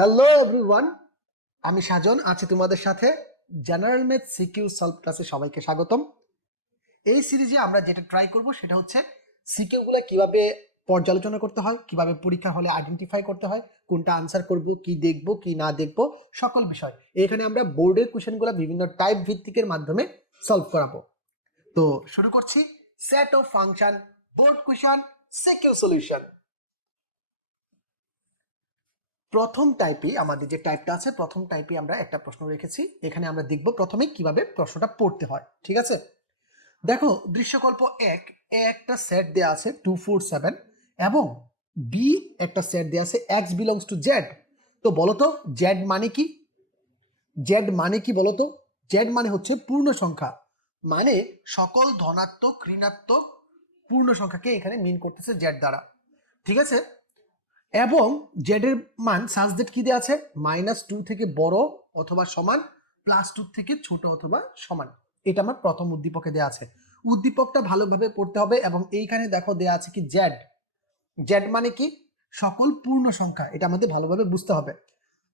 Hello everyone, আমি সাজন আছি তোমাদের সাথে। জেনারেল ম্যাথ সিকিউ সলভ ক্লাসে সবাইকে স্বাগতম। এই সিরিজে আমরা যেটা ট্রাই করব সেটা হচ্ছে সিকিউ গুলো কিভাবে পর্যালোচনা করতে হয়, কিভাবে পরীক্ষা হলে আইডেন্টিফাই করতে হয়, কোনটা আনসার করব, কি দেখব কি না দেখব, সকল বিষয় এখানে আমরা বোর্ডের কোশ্চেনগুলো বিভিন্ন টাইপ ভিত্তিকের মাধ্যমে সলভ করাবো। তো শুরু করছি। Set of function board question CQ solution. প্রথম টাইপে আমাদের যে টাইপটা আছে, প্রথম টাইপে আমরা একটা প্রশ্ন রেখেছি। এখানে আমরা দেখব প্রথমে কিভাবে প্রশ্নটা পড়তে হয়। ঠিক আছে, দেখো দৃশ্যকল্প এক এ একটা সেট দেয়া আছে 2 4 7 এবং বি একটা সেট দেয়া আছে x বিলংস টু জেড। তো বলো তো জেড মানে কি? জেড মানে কি বলো তো? জেড মানে হচ্ছে পূর্ণ সংখ্যা, মানে সকল ধনাত্মক ঋণাত্মক পূর্ণ সংখ্যাকে এখানে মিন করতেছে জেড দ্বারা। ঠিক আছে, এবং জেড এর মান সাজ দ্যাট কি দেয়া আছে -2 থেকে বড় অথবা সমান, +2 থেকে ছোট অথবা সমান। এটা আমার প্রথম উদ্দীপকে দেয়া আছে। উদ্দীপকটা ভালোভাবে পড়তে হবে এবং এইখানে দেখো দেয়া আছে কি জেড। জেড মানে কি? সকল পূর্ণ সংখ্যা, এটা আমাদের ভালোভাবে বুঝতে হবে।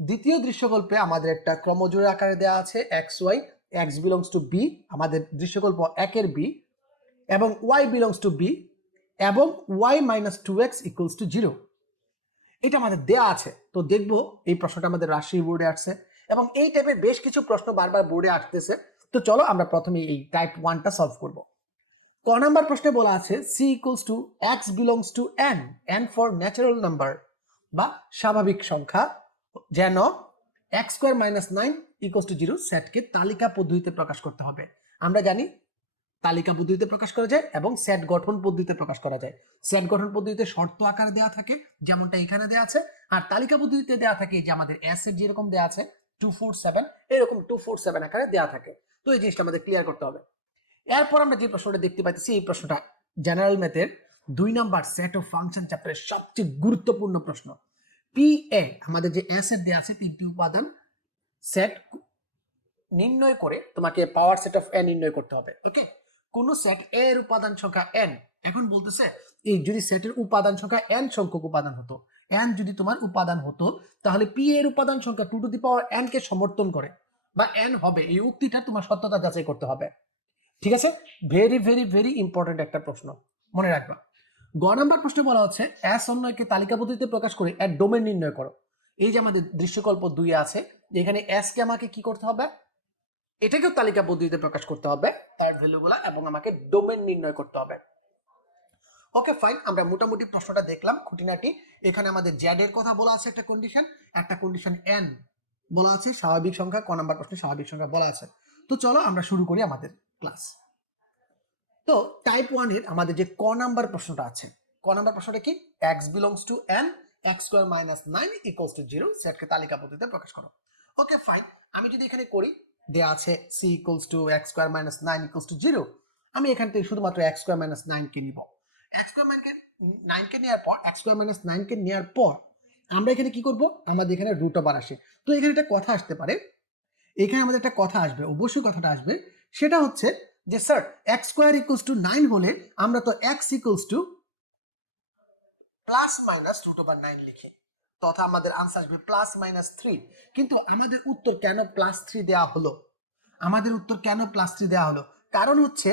দ্বিতীয় দৃশ্যকল্পে আমাদের একটা ক্রমজোড় আকারে দেয়া আছে x y, x belongs to B, আমাদের দৃশ্যকল্প একের বি, এবং ওয়াই বিলংস টু বি, এবং ওয়াই -2x ইকুয়ালস টু 0। এটা আমাদের দেয়া আছে। তো দেখবো এই প্রশ্নটা আমাদের রাজশাহী বোর্ডে আসছে এবং এই টাইপের বেশ কিছু প্রশ্ন বারবার বোর্ডে আসতেছে। তো চলো আমরা প্রথমে এই টাইপ 1টা সলভ করব। ক নাম্বার প্রশ্নে বলা আছে C equals to x belongs to N, N for natural number বা স্বাভাবিক সংখ্যা, যেন এক্স স্কোয়ার -9 ইকুয়ালস টু 0 সেটকে তালিকা পদ্ধতিতে প্রকাশ করতে হবে। আমরা জানি তালিকা পদ্ধতিতে প্রকাশ করা যায় এবং সেট গঠন পদ্ধতিতে প্রকাশ করা যায়। সেট গঠন পদ্ধতিতে শর্ত আকারে দেওয়া থাকে যেমনটা এখানে দেওয়া আছে, আর তালিকা পদ্ধতিতে দেওয়া থাকে যে আমাদের এস এর যেরকম দেওয়া আছে 2 4 7, এরকম 2 4 7 আকারে দেওয়া থাকে। তো এই জিনিসটা আমাদের ক্লিয়ার করতে হবে। এরপর আমরা যে প্রশ্নটা দেখতে পাচ্ছি, এই প্রশ্নটা জেনারেল ম্যাথের 2 নাম্বার সেট অফ ফাংশন চ্যাপ্টারের সবচেয়ে গুরুত্বপূর্ণ প্রশ্ন। পি এ আমাদের যে এস এর দেওয়া আছে 3টি উপাদান সেট নির্ণয় করে তোমাকে পাওয়ার সেট অফ এন নির্ণয় করতে হবে। ওকে, কোন সেট এ এর উপাদান সংখ্যা এন, এখন বলতেছে এই যদি সেটের উপাদান সংখ্যা এন সংখ্যক উপাদান হতো, এন যদি তোমার উপাদান হতো, তাহলে পি এর উপাদান সংখ্যা 2 to the power N K সমর্থন করে বা এন হবে, এই উক্তিটা তোমার সত্যতা যাচাই করতে হবে। ঠিক আছে, ভেরি ভেরি ভেরি ইম্পর্টেন্ট একটা প্রশ্ন, মনে রাখবা। গ নাম্বার প্রশ্নে বলা হচ্ছে এস অন্যকে তালিকা পদ্ধতিতে প্রকাশ করে এর ডোমেন নির্ণয় করো। এই যে আমাদের দৃশ্যকল্প 2 আছে, এখানে এস কে আমাকে কি করতে হবে, এটাকেও তালিকা পদ্ধতিতে প্রকাশ করতে হবে তার ভ্যালুগুলা, এবং আমাকে ডোমেন নির্ণয় করতে হবে। ওকে ফাইন, আমরা মোটামুটি প্রশ্নটা দেখলাম খুঁটিনাটি। এখানে আমাদের জেড এর কথা বলা আছে একটা কন্ডিশন এন বলা আছে, স্বাভাবিক সংখ্যা, ক নাম্বার প্রশ্নে স্বাভাবিক সংখ্যা বলা আছে। তো চলো আমরা শুরু করি আমাদের ক্লাস। তো টাইপ 1 এর আমাদের যে ক নাম্বার প্রশ্নটা আছে, ক নাম্বার প্রশ্নটা কি, x belongs to N, x square -9 equals to 0 সেটকে তালিকা পদ্ধতিতে প্রকাশ করো। ওকে ফাইন, আমি যদি এখানে করি দেয়া আছে c equals to x square -9 equals to 0, আমি এখান থেকে শুধুমাত্র x স্কয়ার -9 কে নিব। x স্কয়ার -9 কে নেওয়ার পর x স্কয়ার -9 কে নেওয়ার পর আমরা এখানে কি করব, আমাদের এখানে রুট ওভার আসে। তো এখানে একটা কথা আসতে পারে, এখানে আমাদের একটা কথা আসবে, অবশ্যই কথাটা আসবে, সেটা হচ্ছে যে sir x square equals to 9 হলে আমরা তো x equals to plus minus root over 9 লিখি, তথা আমাদের আনসার আসবে +-3। কিন্তু আমাদের উত্তর কেন +3 দেওয়া হলো? আমাদের উত্তর কেন +3 দেওয়া হলো? কারণ হচ্ছে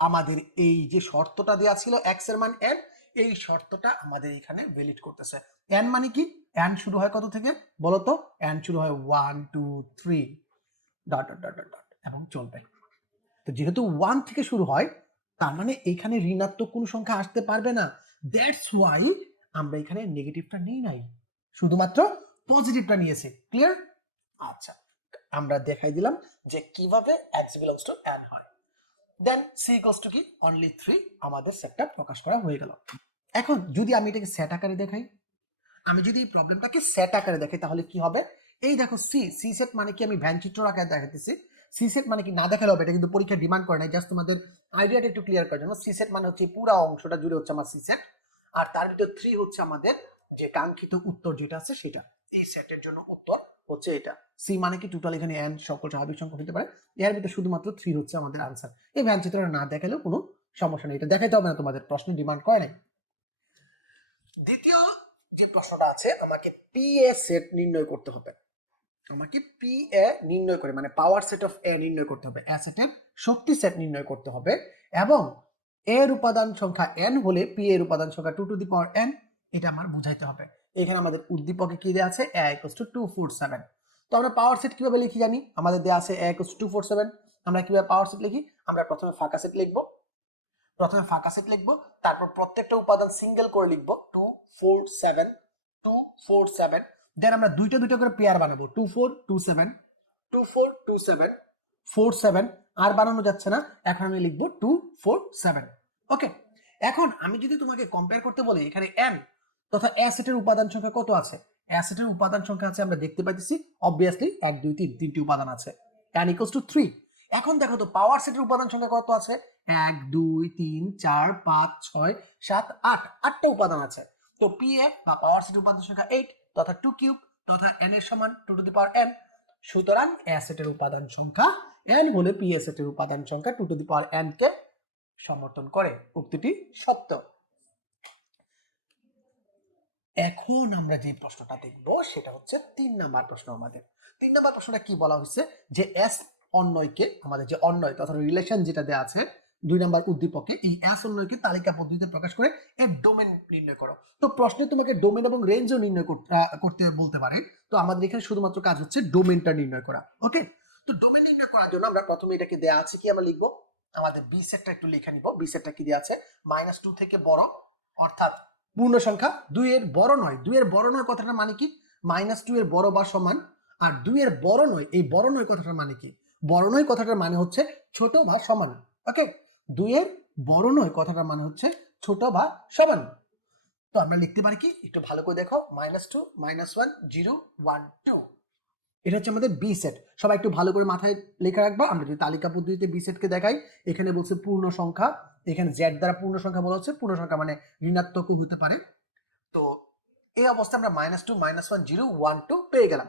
আমাদের এই যে শর্তটা দেওয়া ছিল x এর মান n, এই শর্তটা আমাদের এখানে ভ্যালিড করতেছে। n মানে কি, n শুরু হয় কত থেকে বলো তো? n শুরু হয় 1 2 3 ডট ডট ডট ডট এবং চলবে। তো যেহেতু 1 থেকে শুরু হয়, তার মানে এখানে ঋণাত্মক কোন সংখ্যা আসতে পারবে না। দ্যাটস ওয়াই আমরা এখানে নেগেটিভটা নিই নাই, শুধুমাত্র পজিটিভটা নিয়েছি। ক্লিয়ার? আচ্ছা, আমরা দেখাই দিলাম যে কিভাবে x বিলংস টু n হয়। দেন c ইকুয়ালস টু কি, অনলি 3, আমাদের সেটটা প্রকাশ করা হয়ে গেল। এখন যদি আমি এটাকে সেট আকারে দেখাই, আমি যদি এই প্রবলেমটাকে সেট আকারে দেখাই তাহলে কি হবে, এই দেখো সি সেট মানে কি, আমি ভ্যানচিত্র আকারে দেখাতেছি। সি সেট মানে কি না দেখালে হবে, এটা কিন্তু পরীক্ষা ডিমান্ড করে নাই, জাস্ট তোমাদের আইডিয়াটা একটু ক্লিয়ার করার জন্য। সি সেট মানে হচ্ছে পুরো অংশটা জুড়ে হচ্ছে আমার সি সেট, আর তার ভিতর 3 হচ্ছে আমাদের যে কাঙ্ক্ষিত উত্তর যেটা আছে সেটা। এই সেটের জন্য উত্তর হচ্ছে এটা। সি মানে কি টোটাল এখানে n সকল স্বাভাবিক সংখ্যা হতে পারে, এর ভিতরে শুধুমাত্র 3 হচ্ছে আমাদের আনসার। এই ভ্যানচিত্রটা না দেখালেও কোনো সমস্যা নেই, এটা দেখাইতে হবে না, তোমাদের প্রশ্ন ডিমান্ড করে নাই। দ্বিতীয় যে প্রশ্নটা আছে আমাকে পি এ সেট নির্ণয় করতে হবে, আমাকে পি এ নির্ণয় করে মানে পাওয়ার সেট অফ এ নির্ণয় করতে হবে, এ সেটের শক্তি সেট নির্ণয় করতে হবে এবং এর উপাদান সংখ্যা n হলে পি এর উপাদান সংখ্যা 2 টু দি পাওয়ার n, এটা আমার বুঝাইতে হবে। এখানে আমাদের উদ্দীপকে কি দেয়া আছে a = 247। তো আমরা পাওয়ার সেট কিভাবে লিখি জানি, আমাদের দেয়া আছে a = 247। আমরা কিভাবে পাওয়ার সেট লিখি, আমরা প্রথমে ফাঁকা সেট লিখবো, তারপর প্রত্যেকটা উপাদান সিঙ্গেল করে লিখবো 247 247, দেন আমরা দুইটা দুইটা করে পেয়ার বানাবো 2427 2427 47, আর বানানো যাচ্ছে না, এখন আমি লিখবো 247। ওকে, এখন আমি যদি তোমাকে কম্পেয়ার করতে বলি এখানে n তথা অ্যাসেটের উপাদান সংখ্যা কত আছে, অ্যাসেটের উপাদান সংখ্যা আছে আমরা দেখতে পাইতেছি অবভিয়াসলি 1 2 3 তিনটি উপাদান আছে, n = 3। এখন দেখো তো পাওয়ার সেটের উপাদান সংখ্যা কত আছে, 1 2 3 4 5 6 7 8, 8টা উপাদান আছে। তো পি এ বা পাওয়ার সেটের উপাদান সংখ্যা 8 তথা 2 কিউব তথা n এর সমান 2 টু দি পাওয়ার n। সুতরাং এ সেটের উপাদান সংখ্যা n হলে পি এ সেটের উপাদান সংখ্যা 2 টু দি পাওয়ার n কে সমর্থন করে, উক্তিটি সত্য। এখন আমরা যে প্রশ্নটা দেখব সেটা হচ্ছে 3 নাম্বার প্রশ্ন। আমাদের 3 নাম্বার প্রশ্নটা কি বলা হয়েছে যে এস অন্যয়কে, আমাদের যে অন্যয় তথা রিলেশন যেটা দেয়া আছে 2 নাম্বার উদ্দীপকে, এই এস অন্যয়কে তালিকা পদ্ধতিতে প্রকাশ করে এর ডোমেন নির্ণয় করো। তো প্রশ্নে তোমাকে ডোমেন এবং রেঞ্জও নির্ণয় করতে বলতে পারে, তো আমাদের এখানে শুধুমাত্র কাজ হচ্ছে ডোমেনটা নির্ণয় করা। ওকে, তো ডোমেন নির্ণয় করার জন্য আমরা প্রথমে এটাকে দেয়া আছে কি আমরা লিখবো, আমাদের বি সেটটা একটু লিখে নিব। বি সেটটা কি দেয়া আছে, -2 থেকে বড় অর্থাৎ পূর্ণ সংখ্যা 2 এর বড় নয়। 2 এর বড় নয় কথাটার মানে কি, -2 এর বড় বা সমান, আর 2 এর বড় নয়, এই বড় নয় কথাটার মানে কি, বড় নয় কথাটার মানে হচ্ছে ছোট বা সমান। ওকে, 2 এর বড় নয় কথাটার মানে হচ্ছে ছোট বা সমান। তো আমরা লিখতে পারি কি, একটু ভালো করে দেখো, -2 -1 0 1 2, এটা হচ্ছে আমাদের বি সেট। সবাই একটু ভালো করে মাথায় লেখা রাখবা। আমরা যদি তালিকা পদ্ধতিতে বি সেটকে দেখাই, এখানে বলছে পূর্ণ সংখ্যা, এখানে জেড দ্বারা পূর্ণ সংখ্যা বলা হচ্ছে, পূর্ণ সংখ্যা মানে ঋণাত্মকও হতে পারে। তো এই অবস্থায় আমরা -2 -1 0 1 2 পেয়ে গেলাম।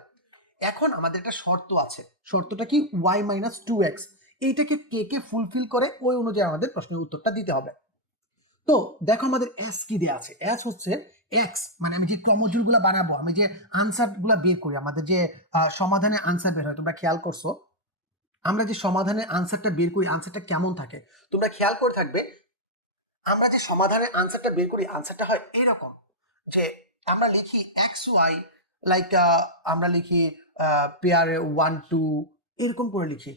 এখন আমাদের একটা শর্ত আছে, শর্তটা কি, y - 2x, এইটাকে কে কে ফুলফিল করে ওই অনুযায়ী আমাদের প্রশ্নের উত্তরটা দিতে হবে। তো দেখো আমাদের এস কি দেয়া আছে, এস হচ্ছে এক্স, মানে আমি যে ক্রমজোড়গুলো বানাবো, আমি যে আনসার গুলা বের করি, আমাদের যে সমাধানের আনসার বের হয়, তোমরা খেয়াল করছো আমরা যে সমাধানের আনসারটা বের করি আনসারটা কেমন থাকে, তোমরা খেয়াল করে থাকবে আমরা যে সমাধানের আনসারটা বের করি আনসারটা হয় এরকম যে আমরা লিখি এক্স ওয়াই, লাইক আমরা লিখি পেয়ারে 1 2 এরকম করে লিখি,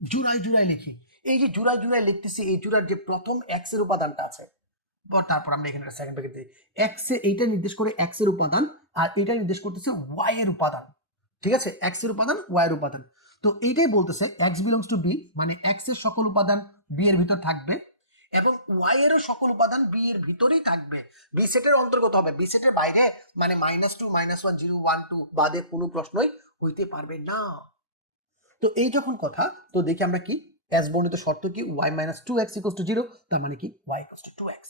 জুড়াই জুড়াই লিখি। এই যে জুড়াই জুড়াই লিখতেছি, এই জুড়ার যে প্রথম এক্স এর উপাদানটা আছে, তারপর আমরা এখানে সেকেন্ড ব্র্যাকেট দিই, এক্স এ এইটা নির্দেশ করে এক্স এর উপাদান, আর এটা নির্দেশ করতেছে ওয়াই এর উপাদান। ঠিক আছে, এক্স এর উপাদান ওয়াই এর উপাদান। তো এইটাই বলতেছে এক্স বিলংস টু বি, মানে এক্স এর সকল উপাদান বি এর ভিতর থাকবে এবং ওয়াই এর সকল উপাদান বি এর ভিতরেই থাকবে, বি সেটের অন্তর্গত হবে, বি সেটের বাইরে মানে -2 -1 0 1 2 বাদে কোনো প্রশ্নই হইতে পারবে না। তো এই যখন কথা, তো দেখি আমরা কি এস বর্ণিত শর্ত কি, y - 2x = 0, তার মানে কি y = 2x।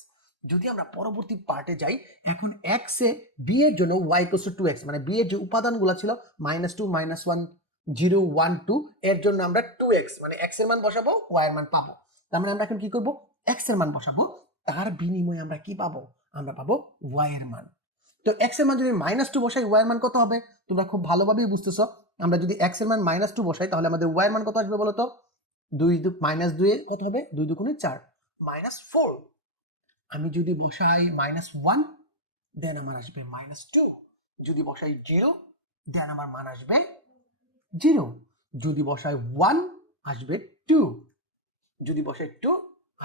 যদি আমরা পরবর্তী পার্টে যাই, এখন x এ b এর জন্য y = 2x, মানে b এর যে উপাদানগুলো ছিল -2 -1 0 1 2, এর জন্য আমরা 2x মানে x এর মান বসাবো, y এর মান পাবো। তার মানে আমরা এখন কি করব, x এর মান বসাবো, তার বিনিময়ে আমরা কি পাবো, আমরা পাবো y এর মান। তো x এর মান যদি -2 বসাই, y এর মান কত হবে, তোমরা খুব ভালোভাবেই বুঝতেছো। আমরা যদি x এর মান -2 বসাই তাহলে আমাদের y এর মান কত আসবে বলো তো, 2 -2 কত হবে, 2 2 4 -4। আমি যদি বসাই -1 দেন আমার আসবে -2, যদি বসাই 0 দেন আমার মান আসবে 0, যদি বসাই 1 আসবে 2, যদি বসাই 2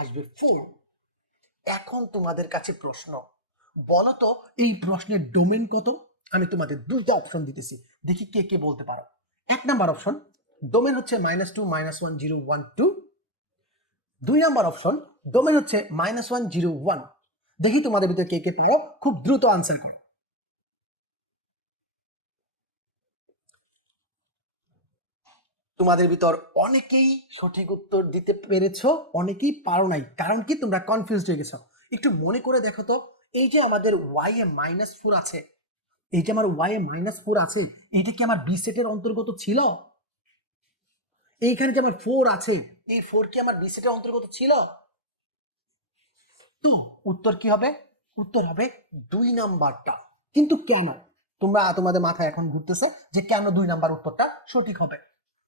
আসবে 4। এখন তোমাদের কাছে প্রশ্ন, বলো তো এই প্রশ্নের ডোমেন কত। আমি তোমাদের দুইটা অপশন দিতেছি, দেখি কে কে বলতে পারো। 1 নাম্বার অপশন, ডোমেন হচ্ছে -2 -1 0 1 2। 2 নাম্বার অপশন, ডোমেন হচ্ছে -1 0 1। দেখি তোমাদের ভিতরে কে কে পারো, খুব দ্রুত আনসার করো। তোমাদের ভিতর অনেকেই সঠিক উত্তর দিতে পেরেছো, অনেকেই পারো নাই, কারণ কি তোমরা কনফিউজড হয়ে গেছো। একটু মনে করে দেখো তো, এই যে আমাদের y এ -4 আছে, এই যে আমার y এ -4 আছে, এইটা কি আমার বি সেটের অন্তর্গত ছিল? এইখানে যে আমার 4 আছে, এই 4 কি আমার বি সেটের অন্তর্গত ছিল? তো উত্তর কি হবে, উত্তর হবে 2 নাম্বারটা। কিন্তু কেন তোমাদের মাথায় এখন ঘুরতেছে যে কেন 2 নাম্বার উত্তরটা সঠিক হবে।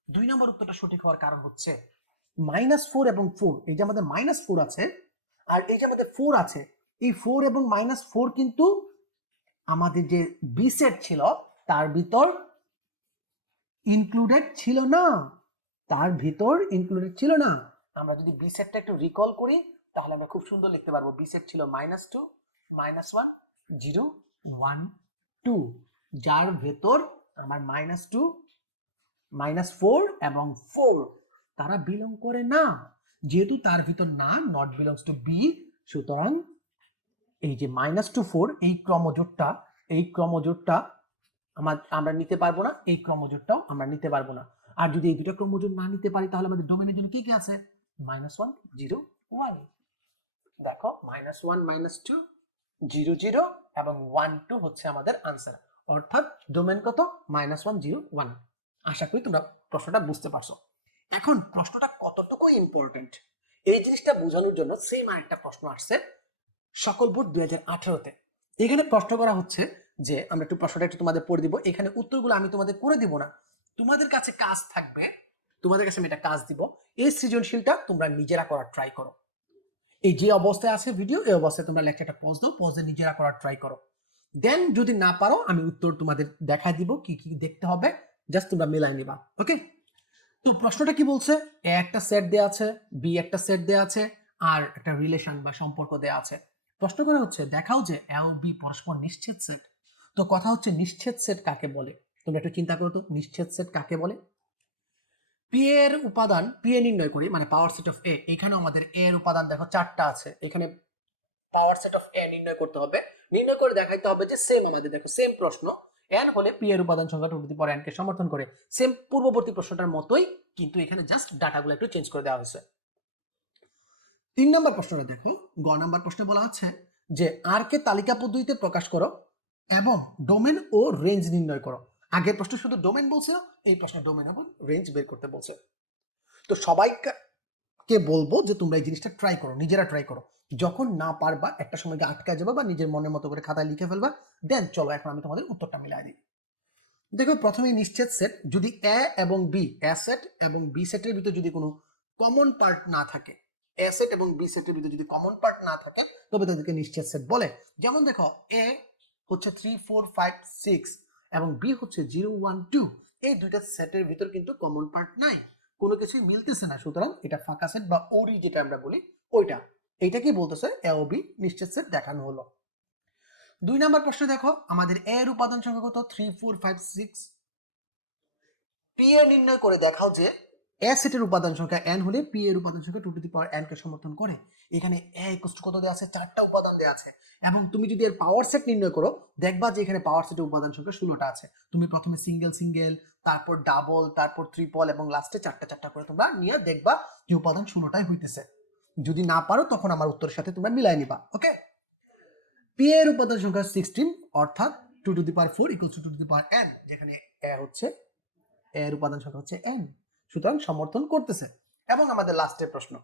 2 নাম্বার উত্তরটা সঠিক হওয়ার কারণ হচ্ছে -4 এবং 4, এই যে আমাদের -4 আছে আর এই যে আমাদের 4 আছে, এই 4 এবং -4 কিন্তু আমাদের যে বি সেট ছিল তার ভিতর ইনক্লুডেড ছিল না, আমরা যদি বি সেটটা একটু রিকল করি তাহলে আমরা খুব সুন্দর লিখতে পারবো। বি সেট ছিল -2 -1 0 1 2, যার ভেতর আমার -2 -4 এবং 4 তারা বিলং করে না। যেহেতু তার ভিতর না, নট বিলংস টু বি, সুতরাং এই যে -2 4 এই ক্রমজোটটা আমরা নিতে পারবো না, এই ক্রমজোটটাও আমরা নিতে পারবো না। আর যদি এই দুটো ক্রমজোট না নিতে পারি তাহলে আমাদের ডোমেনের জন্য কি কি আছে? -1 0 1, দেখো -1 -2 0 0 এবং 1 2 হচ্ছে আমাদের আনসার, অর্থাৎ ডোমেন কত? -1 0 1। আশা করি তোমরা প্রশ্নটা বুঝতে পারছো। এখন প্রশ্নটা কতটুকু ইম্পর্টেন্ট এই জিনিসটা বোঝানোর জন্য সেম আরেকটা প্রশ্ন আসছে সকল বোর্ড 2018-তে। এখানে প্রশ্ন করা হচ্ছে যে, আমরা একটু প্রশ্নটা একটু তোমাদের পড়ে দিব, এখানে উত্তরগুলো আমি তোমাদের করে দিব না, তোমাদের কাছে কাজ থাকবে, তোমাদের কাছে আমি একটা কাজ দিব, এই সৃজনশীলটা তোমরা নিজেরা করার ট্রাই করো। এই যে অবস্থায় আছে ভিডিও, এই অবস্থায় তোমরা লেকচারটা পজ দাও, পজে নিজেরা করার ট্রাই করো। দেন যদি না পারো আমি উত্তর তোমাদের দেখাই দিব কি কি দেখতে হবে, জাস্ট তোমরা মিলাই নিবা। ওকে, তো প্রশ্নটা কি বলছে? এ একটা সেট দেয়া আছে, বি একটা সেট দেয়া আছে, আর একটা রিলেশন বা সম্পর্ক দেয়া আছে। প্রশ্ন করা হচ্ছে দেখাও যে এ ও বি পরস্পর নিশ্চিত সেট। তো কথা হচ্ছে নিশ্চিত সেট কাকে বলে? তোমরা একটু চিন্তা করো তো, নিশ্চিত সেট কাকে বলে? পি এর উপাদান পি এ নির্ণয় করি, মানে পাওয়ার সেট অফ এ। এখানে আমাদের এ এর উপাদান দেখো 4টা আছে, এখানে পাওয়ার সেট অফ এ নির্ণয় করতে হবে। নির্ণয় করে দেখাইতে হবে যে সেম, আমাদের দেখো সেম প্রশ্ন, n হলে পি এর উপাদান সংখ্যা 2 টু দি পাওয়ার n কে সমর্থন করে। সেম পূর্ববর্তী প্রশ্নটার মতোই, কিন্তু এখানে জাস্ট ডাটাগুলো একটু চেঞ্জ করে দেওয়া হয়েছে। 3 নম্বর প্রশ্নটা দেখো, গ নাম্বার প্রশ্নে বলা আছে যে আর কে তালিকা পদ্ধতিতে প্রকাশ করো এবং ডোমেন ও রেঞ্জ নির্ণয় করো। আগের প্রশ্ন শুধু ডোমেন বলছে, এই প্রশ্ন ডোমেন এবং রেঞ্জ বের করতে বলছে। তো সবাইকে বলবো যে তোমরা এই জিনিসটা ট্রাই করো, নিজেরা ট্রাই করো। যখন না পারবা একটা সময় আটকা যাবে বা নিজের মনের মতো করে খাতায় লিখে ফেলবা, দেন চলো এখন আমি তোমাদের উত্তরটা মিলাই দিই। দেখো প্রথমে নিশ্চিত সেট, যদি এ এবং বি, এ সেট এবং বি সেটের ভিতরে যদি কোনো কমন পার্ট না থাকে, এ সেট এবং বি সেটের ভিতরে যদি কমন পার্ট না থাকে তবে তাদেরকে নিশ্চিত সেট বলে। যেমন দেখো এ হচ্ছে 3 4 5 6 এবং বি হচ্ছে 0 1 2, এই দুইটা সেটের ভিতর কিন্তু কমন পার্ট নাই, কোনো কিছুই মিলতেছে না, সুতরাং এটা ফাঁকা সেট বা ওরি যেটা আমরা বলি ওইটা। এইটা কি বলতেছে? এ ও বি নিশ্চিত সেট দেখানো হলো। 2 নাম্বার প্রশ্ন দেখো, আমাদের এ এর উপাদান সংখ্যা কত? 3 4 5 6। পি এ নির্ণয় করে দেখাও যে এ সেটের উপাদান সংখ্যা n হলে পি এর উপাদান সংখ্যা 2 টু দি পাওয়ার n কে সমর্থন করে। এখানে এ ইকুয়াল টু কত দেয়া আছে? 4টা উপাদান দেয়া আছে, এবং তুমি যদি এর পাওয়ার সেট নির্ণয় করো দেখবা যে এখানে পাওয়ার সেটের উপাদান সংখ্যা 16টা আছে। তুমি প্রথমে সিঙ্গেল সিঙ্গেল, তারপর ডাবল, তারপর ট্রিপল এবং লাস্টে 4টা করে তোমরা নিয়ে দেখবা যে উপাদান 16টাই হইতেছে। যদি না পারো তখন আমার উত্তরের সাথে তোমরা মিলাই নিবা। ওকে, পি এর উপাদান সংখ্যা 16, অর্থাৎ 2 to the power 4 equals to 2 to the power n, যেখানে এ হচ্ছে, এর উপাদান সংখ্যা হচ্ছে n, সুতরাং সমর্থন করতেছে। এবং আমাদের লাস্টের প্রশ্ন,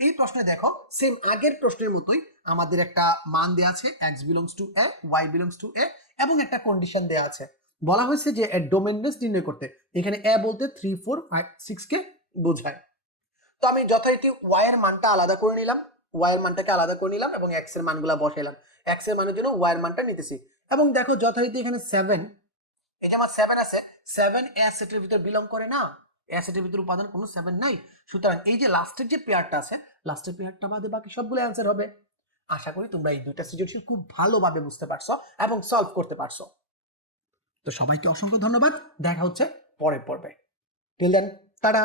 এই প্রশ্নে দেখো সেম আগের প্রশ্নের মতোই আমাদের একটা মান দেয়া আছে, x belongs to a, y belongs to a, এবং একটা কন্ডিশন দেয়া আছে। বলা হয়েছে যে এর ডোমেন রেঞ্জ নির্ণয় করতে। এখানে a বলতে 3 4 5 6 কে বোঝায়। তো আমি যথারীতি y এর মানটা আলাদা করে নিলাম, y এর মানটাকে আলাদা করে নিলাম এবং x এর মানগুলো বসাইলাম। x এর মানের জন্য y এর মানটা নিতেছি, এবং দেখো যথারীতি এখানে 7, এই যে আমার 7 আছে, 7 এ সেটের ভিতর বিলং করে না, এ সেটের ভিতর উপাদান কোনো 7 নাই, সুতরাং এই যে লাস্টের যে পেয়ারটা আছে, লাস্টের পেয়ারটা বাদে বাকি সবগুলো অ্যানসার হবে। আশা করি তোমরা এই দুইটা সৃজনশীল খুব ভালোভাবে বুঝতে পারছো এবং সলভ করতে পারছো। তো সবাইকে অসংখ্য ধন্যবাদ, দেখা হচ্ছে পরের পর্বে। Till then, tata.